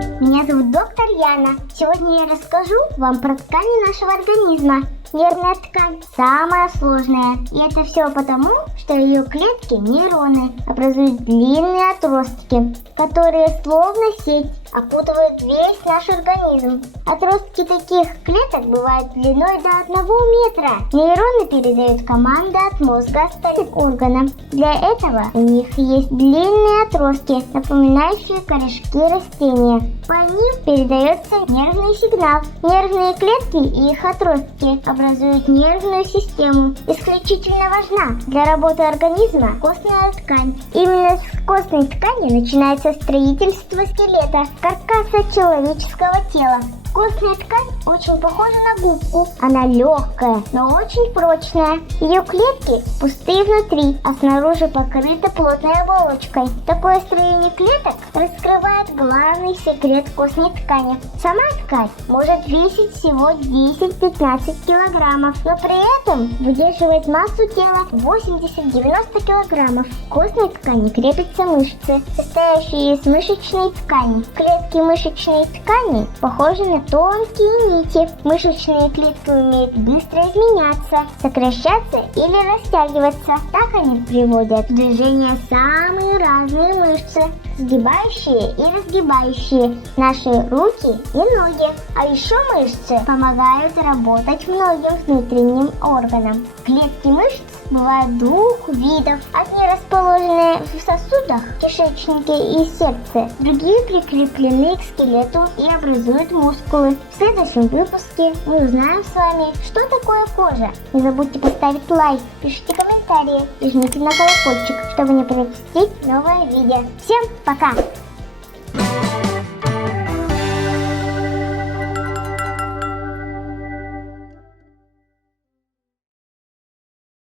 Привет, меня зовут доктор Яна. Сегодня я расскажу вам про ткани нашего организма. Нервная ткань самая сложная, и это все потому, что ее клетки, нейроны, образуют длинные отростки, которые словно сеть опутывают весь наш организм. Отростки таких клеток бывают длиной до 1 метра. Нейроны передают команды от мозга остальным органам. Для этого у них есть длинные отростки, напоминающие корешки растения. По ним передается нервный сигнал. Нервные клетки и их отростки образуют нервную систему. Исключительно важна для работы организма костная ткань. Именно с костной ткани начинается строительство скелета, каркаса человеческого тела. Костная ткань очень похожа на губку. Она легкая, но очень прочная. Ее клетки пустые внутри, а снаружи покрыты плотной оболочкой. Такое строение клеток раскрывает главный секрет костной ткани. Сама ткань может весить всего 10-15 килограммов, но при этом выдерживает массу тела 80-90 килограммов. В костной ткани крепятся мышцы, состоящие из мышечной ткани. Клетки мышечной ткани похожи на тонкие нити. Мышечные клетки умеют быстро изменяться, сокращаться или растягиваться. Так они приводят в движение самые разные мышцы, сгибающие и разгибающие наши руки и ноги. А еще мышцы помогают работать многим внутренним органам. Клетки мышц бывают двух видов. Одни расположены в сосудах, кишечнике и сердце, другие прикреплены к скелету и образуют мускулы. В следующем выпуске мы узнаем с вами, что такое кожа. Не забудьте поставить лайк, пишите комментарии и жмите на колокольчик, чтобы не пропустить новое видео. Всем пока!